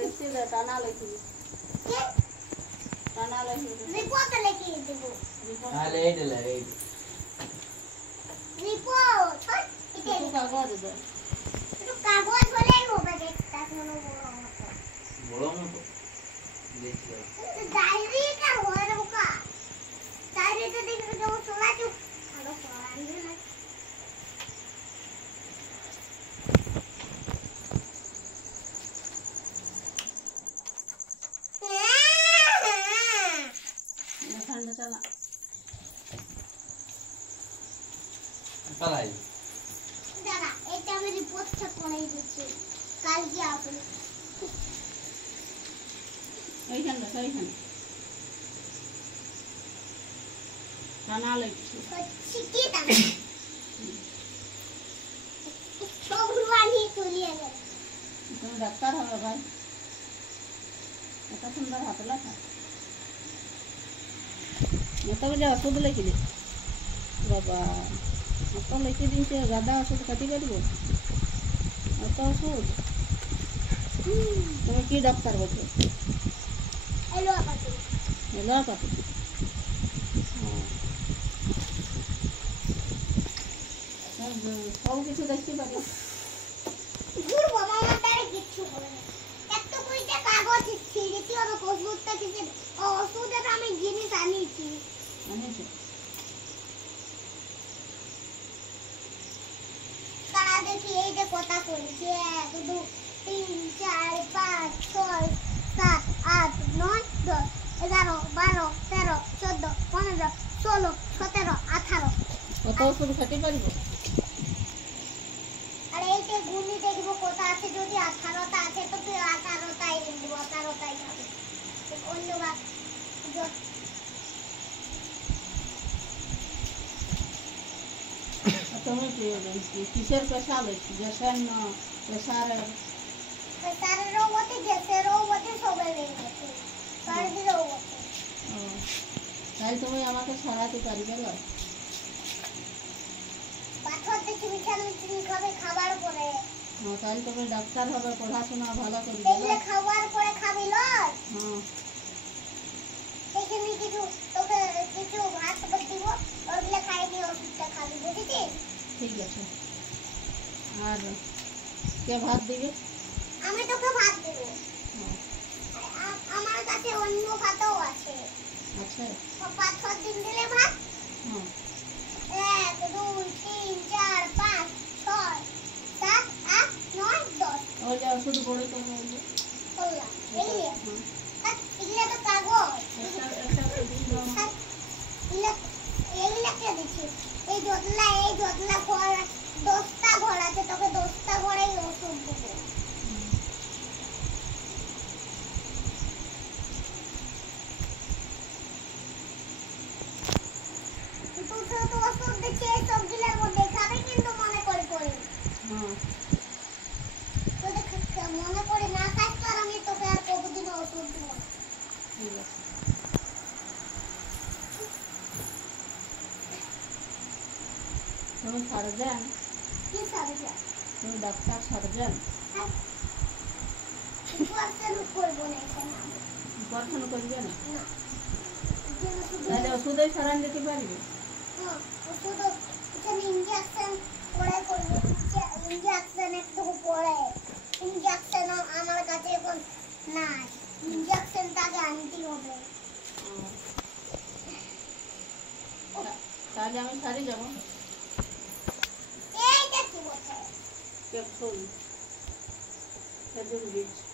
দেখছি রে টানা লেখি টানা লেখি রিপোর্ট লিখে দেব তাহলে এইটা লাগে এই রিপোর্ট এটা কাগজ দে একটু কাগজ হলেই হবে একটা কোনো বড় মতো দেখছি ডায়েরিটা হয় না কা ডায়েরিটা দেখে যাও চলা চুপ আরো পড়াই না এখানে চলা চালাই দাদা এটা আমি রিপোর্টটা করে দিচ্ছি কালকে আপনি ওইখানে টানা লেখছি শিখি দাও সবুয়ানি তুলিয়ে গেল তুমি ডাক্তার হবে ভাই এত সুন্দর হাত লেখা এত বলে ওষুধ লিখিলে বাবা এত লিখি দিনছে গাদা ওষুধ কাটি পারিব এত ওষুধ তুমি কি ডাক্তার বলছো এলোপাতি এলোপাতি সব কিছু দেখতে পারি গুড় বাবা মাতারে কিছু বলে না এত কইটা কাগজ ছিড়িতে আর ওষুধটা কিছু ওষুধের আমি জিনিস আনিছি আনিছো তারা দেখি এই যে কথা কইছে 1 2 3 4 5 6 7 8 9 10 11 12 13 14 15 16 17 18 কত ওষুধ খাটি পারিব আর এই যে গুলি দেখব কত আছে যদি 18টা আছে তো তুই 18টাই দিব 18টাই খাবে অন্য বা তুমি কিসের পেশা বেশি গ্যাসের না প্রেসারের প্রেসারের রোগতে গ্যাসের রোগতে সবাই নেই সর্দি রোগতে তাই তুমি আমাকে সারাতে পারবে না পাথর দেখি ভিটামিন সি খাবে খাবার পরে তাই তুমি ডাক্তার হবে পড়াশোনা ভালো করবে দেখলে খাবার পরে খাবি লয় হ্যাঁ এখানে কিছু তোকে কিছু ভাত দিব ওগুলো খাইনি ওষুধটা খাবি বুঝেছিস ঠিক আছে আর কে ভাত দিবে আমি তোকে ভাত দেব আমার কাছে অন্য ভাতও আছে আচ্ছা 5-6 দিন দিলে ভাত হ্যাঁ 1 2 3 4 5 6 7 8 9 10 ওই যে ওষুধ পড়ে তো বলবে হলো এগুলো এগুলো তো কাগজ এগুলো কে দিচ্ছি এই জটলা ঘর 10টা ঘর আছে তোকে 10টা ঘরেই ওষুধ দেবো তো ওষুধ দিচ্ছি এই সবগুলোর মধ্যে খাবে কিন্তু মনে করে হ্যাঁ তোদের মনে করে না খাস তো আমি তোকে আর কতদিন ওষুধ দেবো ঠিক আছে তুমি সার্জন কি সার্জন তুমি ডাক্তার সার্জন অপারেশন করবো না এখানে অপারেশন করবে না না তাহলে ওষুধে সারান দিতে পারবে ওষুধ এখানে ইনজেকশন পরে করবো ইনজেকশন একটু পরে ইনজেকশন আমার কাছে এখন নাই ইনজেকশনটাকে আনতে হবে তাহলে আমি সারি যাবো এইটা কি বলছে ক্যাপসুল সেদিন দিচ্ছি